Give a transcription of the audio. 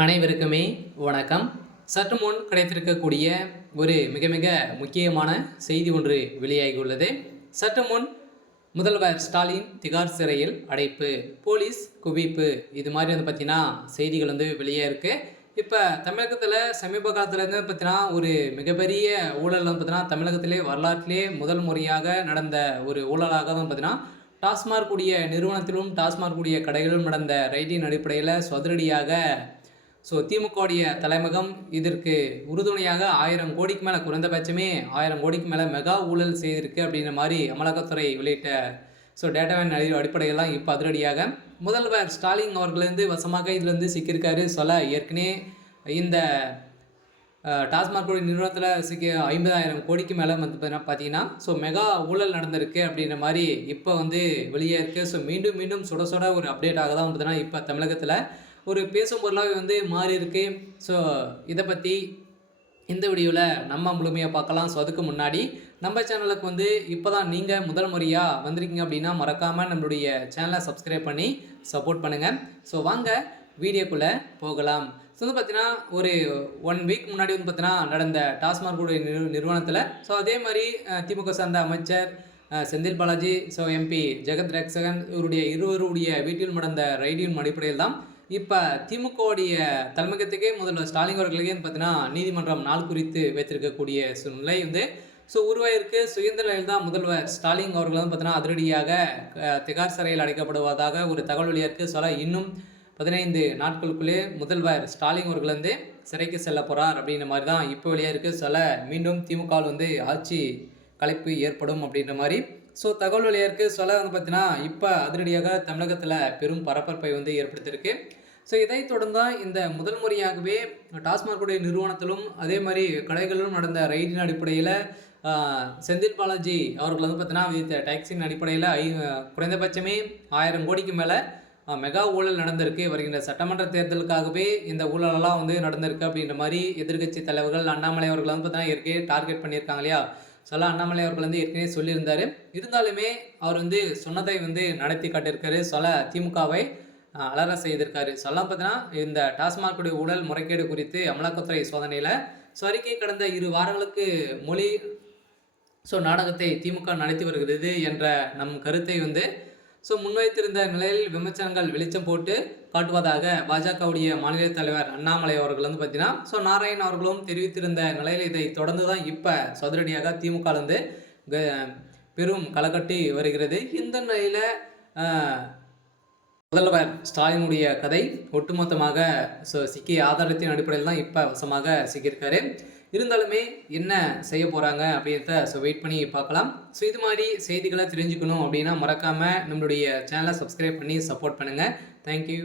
அனைவருக்குமே வணக்கம். சற்று முன் கிடைத்திருக்கக்கூடிய ஒரு மிக மிக முக்கியமான செய்தி ஒன்று வெளியாகியுள்ளது. சற்று முன் முதல்வர் ஸ்டாலின் திகார் சிறையில் அடைப்பு, போலீஸ் குவிப்பு, இது மாதிரி வந்து பார்த்தீங்கன்னா செய்திகள் வந்து வெளியே இருக்குது. இப்போ தமிழகத்தில் சமீப காலத்துலேருந்து பார்த்தீங்கன்னா ஒரு மிகப்பெரிய ஊழல் வந்து பார்த்தீங்கன்னா தமிழகத்திலே வரலாற்றிலே முதல் முறையாக நடந்த ஒரு ஊழலாக தான் பார்த்தீங்கன்னா டாஸ்மாக் கூடிய நிறுவனத்திலும் டாஸ்மாக் கூடிய கடைகளிலும் நடந்த ரைடின் அடிப்படையில் அதிரடியாக திமுகவுடைய தலைமையகம் இதற்கு உறுதுணையாக 1000 கோடிக்கு மேலே, குறைந்தபட்சமே 1000 கோடிக்கு மேலே மெகா ஊழல் செய்திருக்கு அப்படின்ற மாதிரி அமலாக்கத்துறை வெளியிட்ட டேட்டாவின் அடிப்படையில் தான் இப்போ அதிரடியாக முதல்வர் ஸ்டாலின் அவர்களேருந்து வசமாக இதிலேருந்து சிக்கியிருக்காரு. ஏற்கனவே இந்த டாஸ்மாக் நிறுவனத்தில் சிக்கிய 50,000 கோடிக்கு மேலே வந்து பார்த்தீங்கன்னா மெகா ஊழல் நடந்திருக்கு அப்படின்ற மாதிரி இப்போ வந்து வெளியே இருக்குது. மீண்டும் மீண்டும் சுட சுட ஒரு அப்டேட்டாக தான் பார்த்தீங்கன்னா இப்போ தமிழகத்தில் ஒரு பேசும் பொருளாக வந்து மாறி இருக்கு. இதை பற்றி இந்த வீடியோவில் நம்ம முழுமையாக பார்க்கலாம். அதுக்கு முன்னாடி நம்ம சேனலுக்கு வந்து இப்போ தான் நீங்கள் முதல் முறையாக வந்திருக்கீங்க அப்படின்னா மறக்காமல் நம்மளுடைய சேனலை சப்ஸ்கிரைப் பண்ணி சப்போர்ட் பண்ணுங்கள். வாங்க வீடியோக்குள்ளே போகலாம். வந்து பார்த்தீங்கன்னா ஒரு 1 வீக் முன்னாடி வந்து பார்த்தீங்கன்னா நடந்த டாஸ்மாக் நிறுவனத்தில் அதே மாதிரி திமுக சார்ந்த அமைச்சர் செந்தில் பாலாஜி, எம்பி ஜெகத் ரட்சகன் இருவருடைய வீட்டில் நடந்த ரைடின் அடிப்படையில் தான் இப்போ திமுகவுடைய தலைமையகத்துக்கே முதல்வர் ஸ்டாலின் அவர்களுக்கே பார்த்தீங்கன்னா நீதிமன்றம் நாள் குறித்து வைத்திருக்கக்கூடிய நிலை வந்து உருவாயிருக்கு. இந்த நிலையில் தான் முதல்வர் ஸ்டாலின் அவர்கள் வந்து பார்த்தீங்கன்னா அதிரடியாக திகார் சிறையில் அடைக்கப்படுவதாக ஒரு தகவல் வெளியாக இன்னும் 15 நாட்களுக்குள்ளே முதல்வர் ஸ்டாலின் அவர்கள் வந்து சிறைக்கு செல்ல போகிறார் அப்படின்ற மாதிரி தான் இப்போ வெளியாக இருக்குது. மீண்டும் திமுகவில் வந்து ஆட்சி கலைப்பு ஏற்படும் அப்படின்ற மாதிரி தகவல் வெளியாக இருக்குது. வந்து பார்த்தீங்கன்னா இப்போ அதிரடியாக தமிழகத்தில் பெரும் பரபரப்பை வந்து ஏற்படுத்தியிருக்கு. இதைத் தொடர்ந்து தான் இந்த முதல் முறையாகவே டாஸ்மாக் நிறுவனத்திலும் அதே மாதிரி கடைகளிலும் நடந்த ரைடின் அடிப்படையில் செந்தில் பாலாஜி அவர்கள் வந்து பார்த்தீங்கன்னா விதித்த டாக்ஸின் அடிப்படையில் குறைந்தபட்சமே 1000 கோடிக்கு மேலே மெகா ஊழல் நடந்திருக்கு. வருகின்ற சட்டமன்ற தேர்தலுக்காகவே இந்த ஊழலெல்லாம் வந்து நடந்திருக்கு அப்படின்ற மாதிரி எதிர்கட்சி தலைவர்கள் அண்ணாமலை அவர்கள் வந்து பார்த்தீங்கன்னா ஏற்கனவே டார்கெட் பண்ணியிருக்காங்க இல்லையா. அண்ணாமலை அவர்கள் வந்து ஏற்கனவே சொல்லியிருந்தார். இருந்தாலுமே அவர் வந்து சொன்னதை வந்து நடத்தி காட்டியிருக்காரு. திமுகவை அலற செய்திருக்காரு. பார்த்தீங்கன்னா இந்த டாஸ்மாக் ஊழல் முறைகேடு குறித்து அமலாக்கத்துறை சோதனையில் அறிக்கை கடந்த 2 வாரங்களுக்கு மொழி நாடகத்தை திமுக நடத்தி வருகிறது என்ற நம் கருத்தை வந்து முன்வைத்திருந்த நிலையில் விமர்சனங்கள் வெளிச்சம் போட்டு காட்டுவதாக பாஜகவுடைய மாநில தலைவர் அண்ணாமலை அவர்கள் வந்து பார்த்தீங்கன்னா நாராயண் அவர்களும் தெரிவித்திருந்த நிலையில் இதை தொடர்ந்து தான் இப்போ அதிரடியாக திமுக வந்து பெரும் களக்கட்டி வருகிறது. இந்த நிலையில் முதல்வர் ஸ்டாலினுடைய கதை ஒட்டுமொத்தமாக சிக்கிய ஆதாரத்தின் அடிப்படையில் தான் இப்போ வசமாக சிக்கியிருக்காரு. இருந்தாலுமே என்ன செய்ய போகிறாங்க அப்படின்றத வெயிட் பண்ணி பார்க்கலாம். இது மாதிரி செய்திகளை தெரிஞ்சுக்கணும் அப்படின்னா மறக்காமல் நம்மளுடைய சேனலை சப்ஸ்கிரைப் பண்ணி சப்போர்ட் பண்ணுங்கள். தேங்க்யூ.